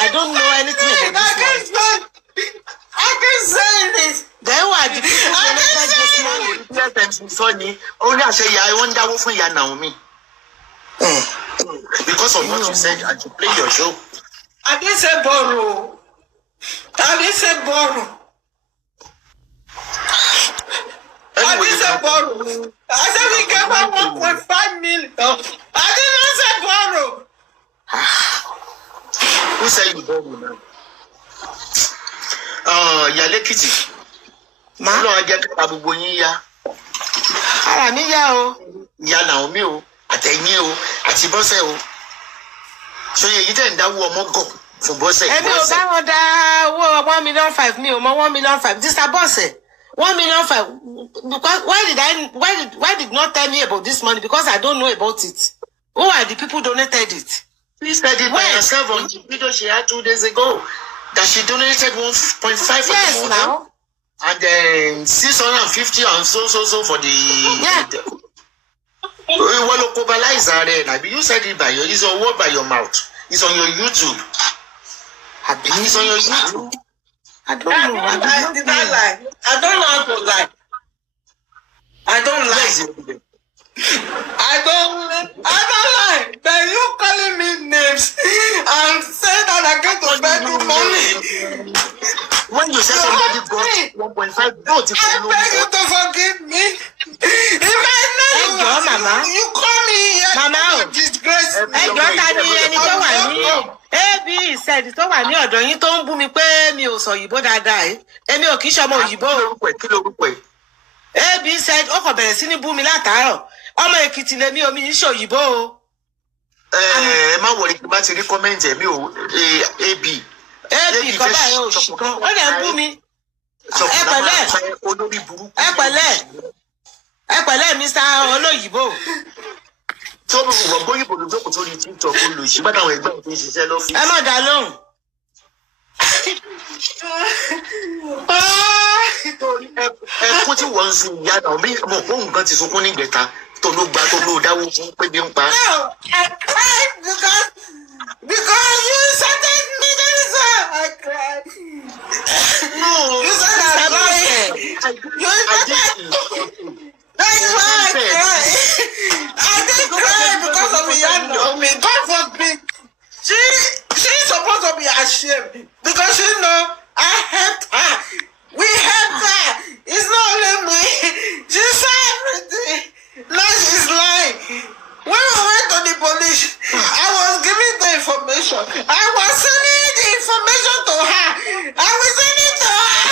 I don't know anything about this one. I can say this. Then why did you I can say this. Only I say, I won't die for you, Naomi. Because of what you said, I should play your show. I didn't say borrow. I didn't say borrow. I didn't say borrow. I said we gave her 1.5 million. I did not say borrow. Who said you borrow now? Yale Kitty. Ma? No, I get Abu ya. Ara mi ya o. Ya Naomi o. Àtẹ̀yìn o. Àti Bose o. So you didn't that woman go for Bose. Ebi o bá wọn dá owó 1,500,000 mi o mọ 1,500,000. This is Bose. 1,500,000. Because why did not tell me about this money? Because I don't know about it. Who are the people donated it? Please said it by herself on the video she had 2 days ago. That she donated 1.5 for the mother. Now. And then 650 and so for the you said it by your it's a word by your mouth. It's on your YouTube. It's on your YouTube. I don't know. I don't lie. I don't know how to lie. I don't lie. I don't lie. But you calling me names and say that I get to beg you money. When you say somebody got 1.5, don't I beg you to forgive me. If I know Mama. You call me here. Mama. Disgrace. Ebi said tó wà ní ọ̀dọ̀ yín tó ń bú mi pé mi ò sọ Òyìnbó dáadáa ẹ. Èmi ò kì í ṣọmọ Òyìnbó. Ebi said ó kàn bẹ̀rẹ̀ sí ní bú mi látàárọ̀. Ọmọ Èkìtì lèmi omi ń ṣòyìnbó o. Má wọlé kí n bá ti rí kọ́mẹ́ǹtì ẹ̀mí o AB. Ebi kan báyìí ò ṣì kan. Ó lè ń bú mi. Ẹ pẹ̀lẹ́ Mr. Olóyìnbó. Tó bí wọ́n bóyìnbó ló jókòó tó ní TikTok olùsí bá táwọn ẹgbẹ́ òfin ṣiṣẹ́ lọ́fíìsì. Ẹ má dá lóhùn. Ẹkún tí wọ́n ń sun ìyá náà bí mo kó nǹkan ti sunkún ní ìgbẹ́ta tó ló gba tó ló dáwó fún pé bí ń pa. No, I cried because you insulted me, that is why I cried. No, you said I cried. You insulted me. That is why I cried. I didn't cry because of Naomi. God forbid. She's supposed to be ashamed because she know I helped her. We helped her. It's not only me. She saw everything. Now she's lying. When we went to the police, I was giving the information. I was sending the information to her. I was sending it to her.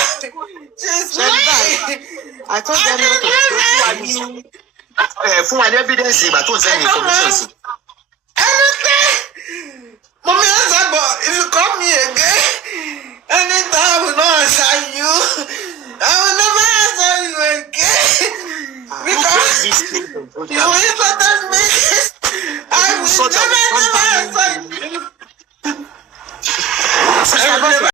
She's lying. I told them not to lie. Fún wa ní evidence ìgbà tó ń send information sí. Anything. Mama Esabod, if you call me again, anytime I will not answer you. I will never answer you again. Because you insulted me. I will never